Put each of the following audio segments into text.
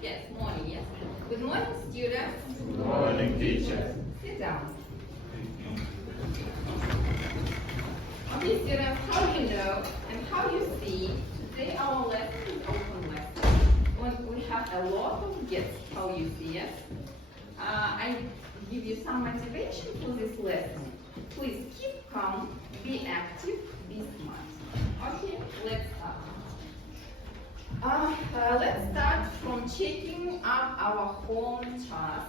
Yes, morning, yes. Good morning, students. Good morning, teacher. Sit down. Okay, students, how you know and how you see, today our lesson is open lesson. When we have a lot of guests, how you see it. I give you some motivation for this lesson. Please keep calm, be active, be smart. Okay, let's start. Let's start from checking up our home task.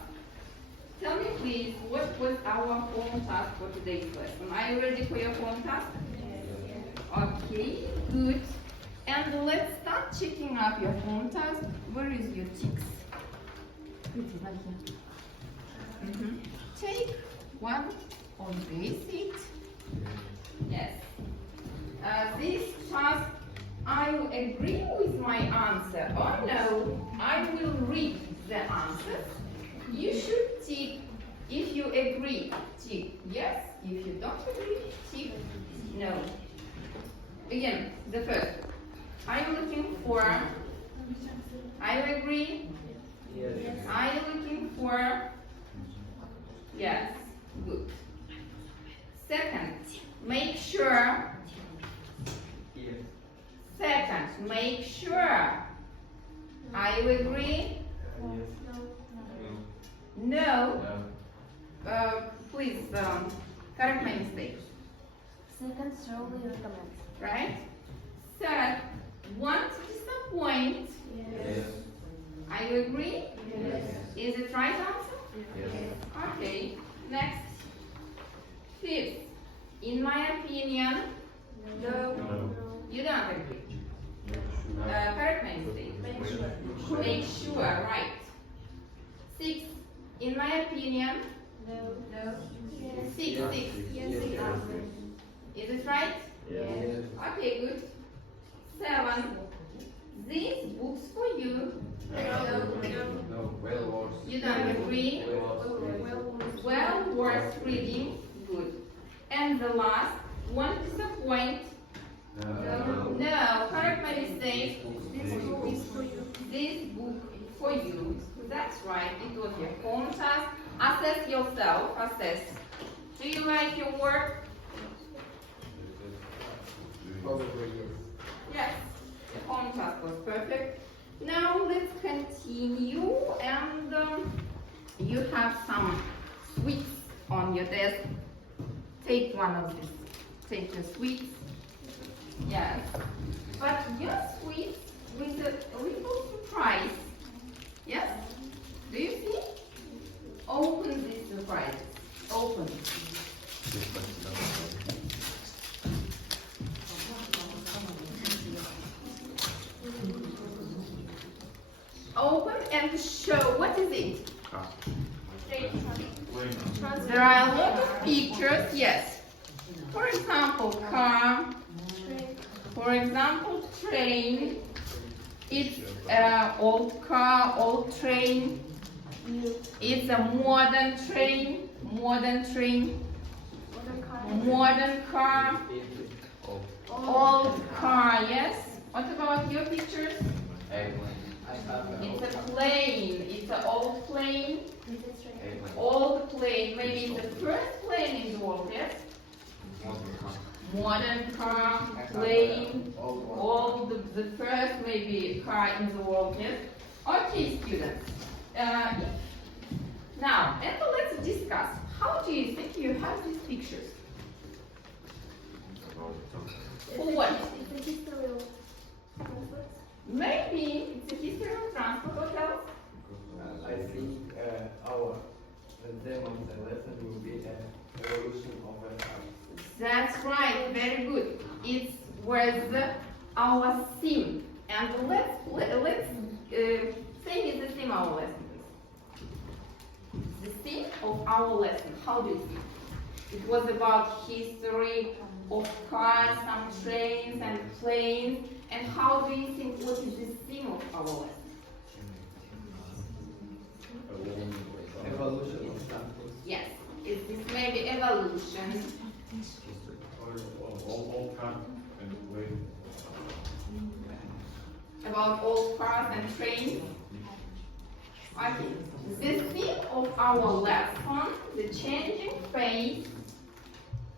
Tell me please, what was our home task for today's lesson? Are you ready for your home task? Yes. Okay, good. And let's start checking up your home task. Where is your ticks? Take one on this seat. Yes. This task, I agree with my answer or no, I will read the answers. You should tick if you agree, tick yes. If you don't agree, tick no. Again, the first. Are you looking for? Are you agree? Yes. Are you looking for? Yes. Good. Second, make sure. Yes. Second, make sure. Are you agree? No. Please correct my mistake. Second, strongly recommend. Right? Third, want to disappoint. Yes. Are you agree? Yes. Is it right answer? Yes. Okay. Next. Fifth, in my opinion. No. You don't agree. Correct my mistake. Make sure. Make sure, right. Sixth, in my opinion. No. No. Yes. Six. Yes. Is it right? Yes. Okay, good. Seven, these books for you. No. Well worth. You don't agree? Well worth reading. Good. And the last, won't disappoint. No, correct my mistake. This book for you. That's right, it was your home task. Assess yourself, assess. Do you like your work? Yes, the home task was perfect. Now let's continue, and you have some sweets on your desk. Take one of these. Take your sweets. Yes, but your sweets with a little surprise. Yes? Do you see? Open this surprise. Open. Open and show. What is it? There are a lot of pictures, yes. For example, car. For example, train. It's an old car, old train. It's a modern train, modern car, old car, yes. What about your pictures? It's a plane, it's an old plane, old plane, maybe it's the first plane in the world, yes? Modern car, plane, old, the first maybe car in the world, yes? Okay, students. Now, and let's discuss. How do you think you have these pictures? For what? It's a history of transport. Maybe it's a history of transport. What else? I think our theme of the lesson will be an evolution of a car. That's right. Very good. It was our theme, and let's say it's the theme of our lesson. The theme of our lesson. How do you think? It was about history of cars, some trains and planes. And how do you think, what is the theme of our lesson? Evolution of transport. Yes, is this maybe evolution? All cars and way. About old cars and trains? Okay, the theme of our lesson, the changing phase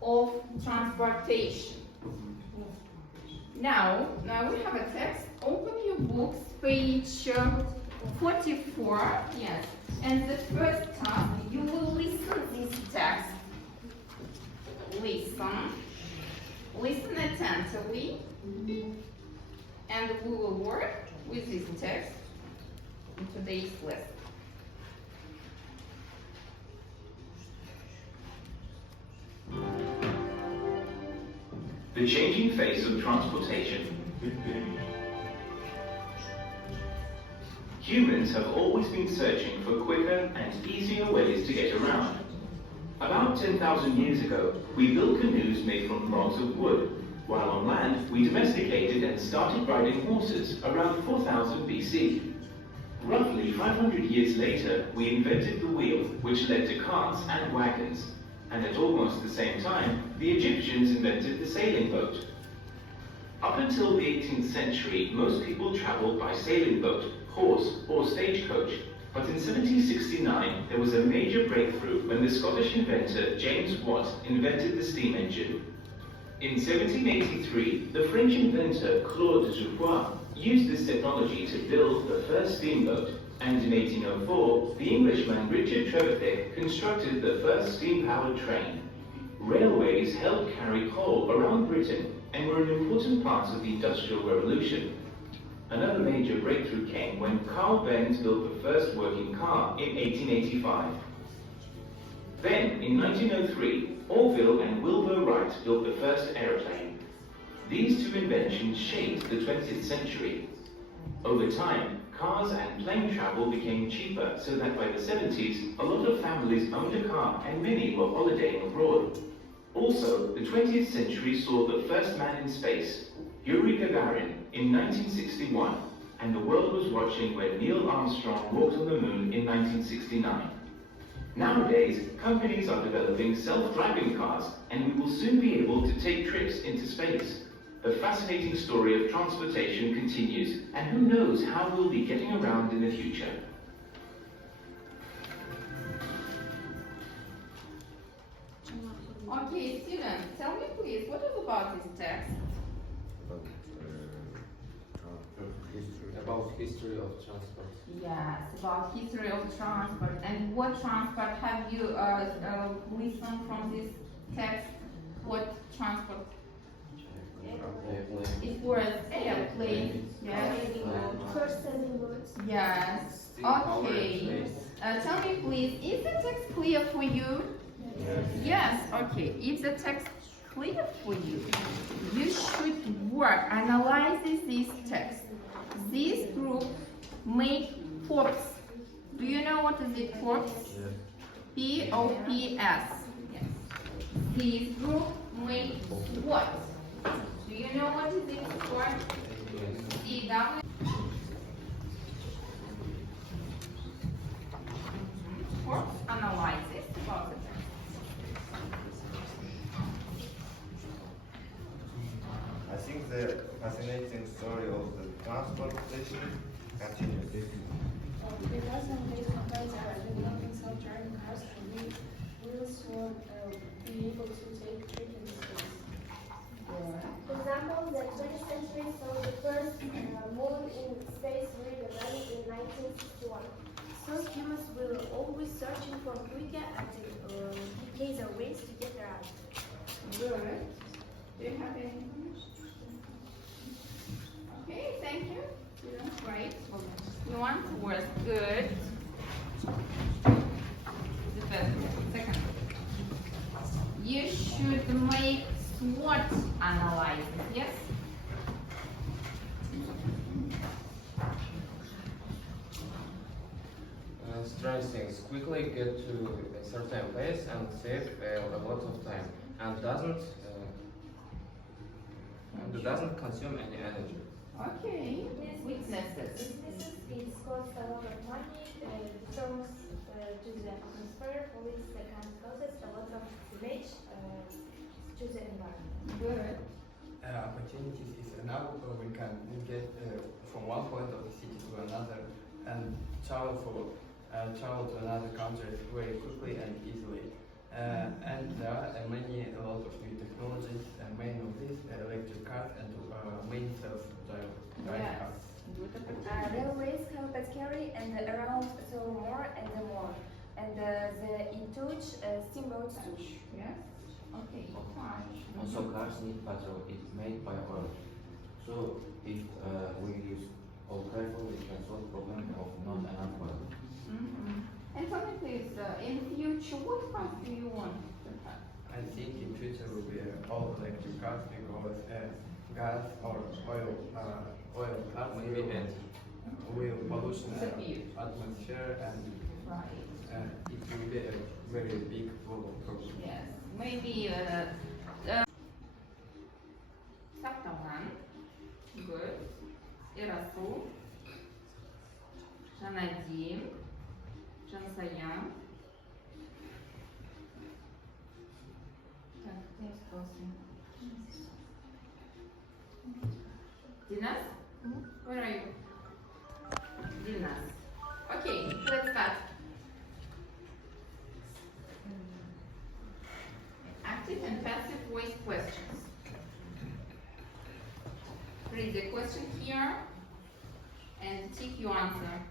of transportation. Now we have a text. Open your books, page 44. Yes, and the first task, you will listen this text. Listen attentively, and we will work with this text in today's lesson. The changing face of transportation. Humans have always been searching for quicker and easier ways to get around. About 10,000 years ago, we built canoes made from logs of wood, while on land we domesticated and started riding horses around 4000 BC. Roughly 500 years later, we invented the wheel, which led to carts and wagons. And at almost the same time, the Egyptians invented the sailing boat. Up until the 18th century, most people traveled by sailing boat, horse, or stagecoach. But in 1769, there was a major breakthrough when the Scottish inventor James Watt invented the steam engine. In 1783, the French inventor Claude Dupuis used this technology to build the first steamboat. And in 1804, the Englishman Richard Trevithick constructed the first steam-powered train. Railways helped carry coal around Britain and were an important part of the Industrial Revolution. Another major breakthrough came when Carl Benz built the first working car in 1885. Then, in 1903, Orville and Wilbur Wright built the first aeroplane. These two inventions shaped the 20th century. Over time, cars and plane travel became cheaper, so that by the 70s, a lot of families owned a car and many were holidaying abroad. Also, the 20th century saw the first man in space, Yuri Gagarin, in 1961, and the world was watching when Neil Armstrong walked on the moon in 1969. Nowadays, companies are developing self-driving cars, and we will soon be able to take trips into space. The fascinating story of transportation continues, and who knows how we'll be getting around in the future. Okay, students, tell me please, what is about this text? About history of transport. Yes, about history of transport. And what transport have you listened from this text? What transport? It was airplane. Yes. First sailing boats. Yes. Okay. Tell me please, is the text clear for you? Yes. Okay. If the text clear for you, you should work, analyze this text. This group make POPs. Do you know what is it, POPs? P-O-P-S. Yes. This group make what? Do you know what is it for? C-W. POPs analyzes about the text. I think the fascinating story of the transportation continues. Because nowadays companies are developing self-driving cars and wheels will be able to take trips in space. For example, the 20th century saw the first moon in space Yuri Gagarin in 1961. So humans will always searching for quicker and easier ways to get around. Good. Do you have any information? Okay, thank you. Great. You want words? Good. The first, second. You should make SWOT analysis. Yes. Strange things quickly get to a certain place and save a lot of time, and doesn't consume any energy. Okay. Weaknesses. It costs a lot of money, returns to the atmosphere, pollutes the causes a lot of damage to the environment. Good. Opportunities is now we can get from one point of the city to another and travel for travel to another country very quickly and easily. And there are a lot of new technologies, many of these electric cars and many self-driving cars. Railways help us carry and around so more and more. And the e-touch steamboats too. Yes. Okay. Fine. Also, cars need petrol. It's made by oil. So, if we use oil careful, we can solve problem of not enough oil. And tell me please, in future, what cars do you want to have? I think in future will be all electric cars because gas or oil cars will pollution atmosphere and it will be a very big global problem. Yes. Maybe сабағынан, good, Ерасыл, Жанадим, Жансаян. Так, next person. Dinas? Where are you? Dinas. Okay, let's start. Active and passive voice questions. Read the question here and tick your answer.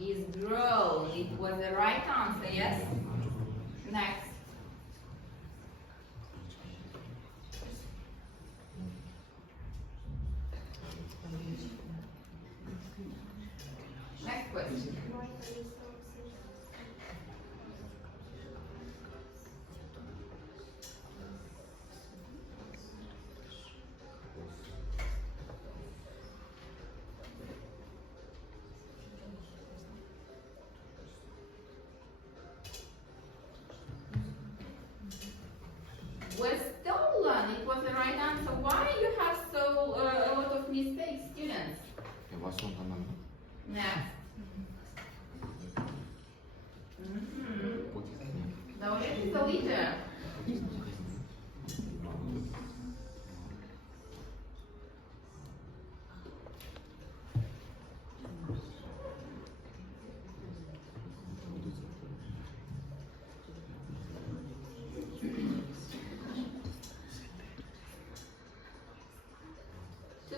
Is grown. It was the right answer, yes? Next. Next question. Was stolen. It was the right answer. Why you have so a lot of mistakes, students? Next. Daoret is the leader.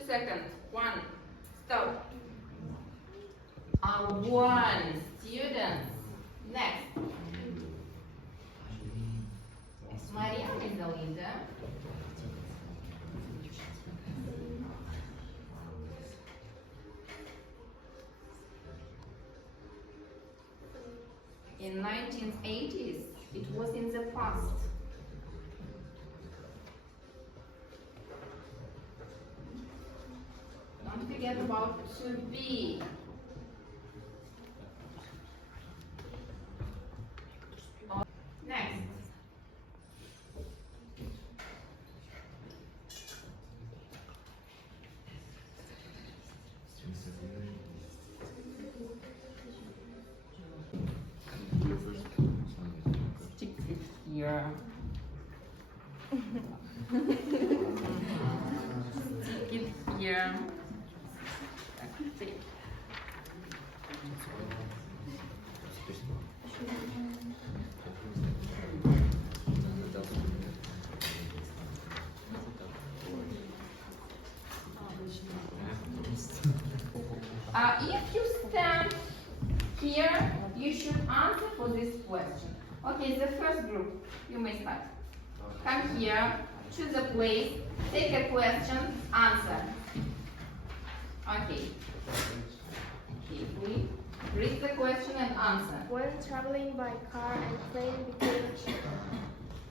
Second, one, stop. One student. Next. Mariam is the leader. In 1980s, it was in the past. Don't forget about to be. Next. Stick it here. Stick it here. If you stand here, you should answer for this question. Okay, the first group, you may start. Come here, choose a place, take a question, answer. Okay. Please read the question and answer. When traveling by car and plane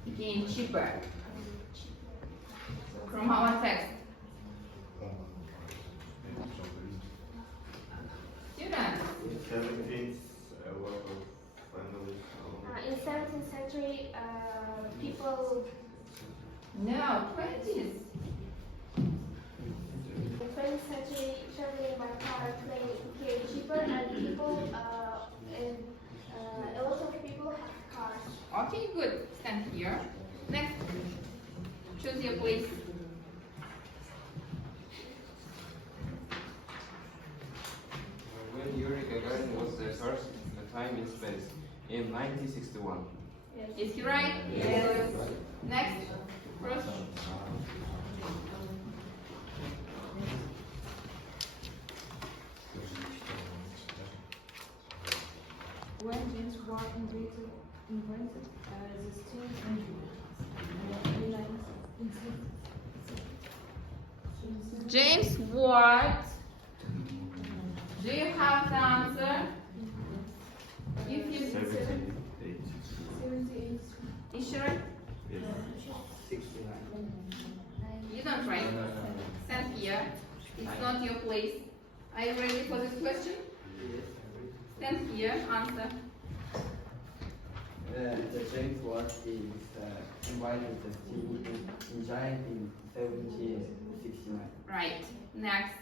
Became cheaper. From our text. Students. in 17th century, people No, 20s. The 20th century traveling by car became cheaper and people and a lot of people have cars. Okay, good. Stand here. Next. Choose your place. When Yuri Gagarin was the first time in space in 1961. Is he right? Yes. Next. First. When James Watt invented the steam engine in James Watt. Do you have the answer? If you 78. is she right? 69. You don't write. Stand here. It's not your place. Are you ready for this question? Stand here. Answer. The James Watt is invented the steam engine in 1769. Right. Next.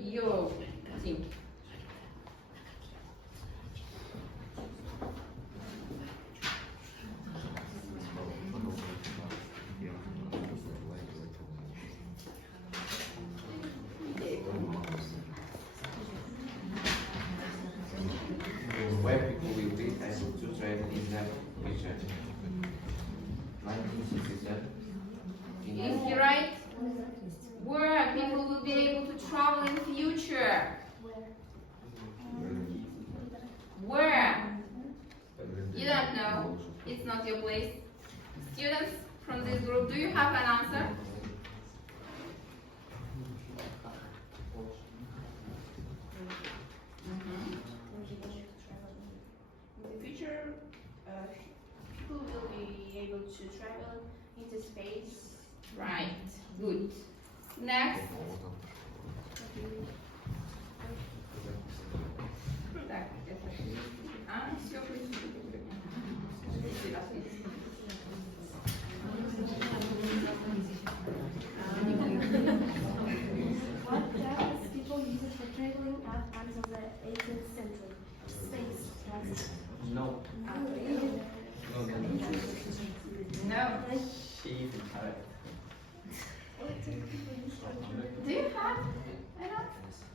Your team. Where people will be able to travel in the future. 1967. Is he right? Where people will be able to travel in future? Where? You don't know. It's not your place. Students from this group, do you have an answer? In the future, people will be able to travel into space. Right. Good. Next. Так, это все What gases people used for traveling at until the 18th century? Space. No. No. She's correct. Do you have an answer?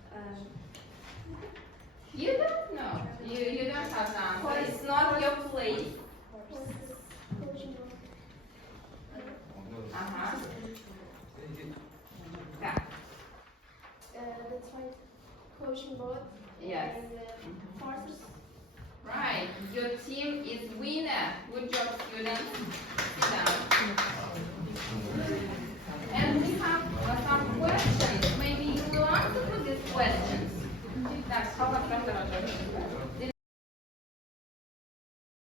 You don't know. You don't have the answer. It's not your place. Uh-huh. Yeah. That's right. Coaching board. Yes. And forces. Right. Your team is winner. Good job, students. Sit down. And we have some questions. Maybe you will answer to these questions. Так,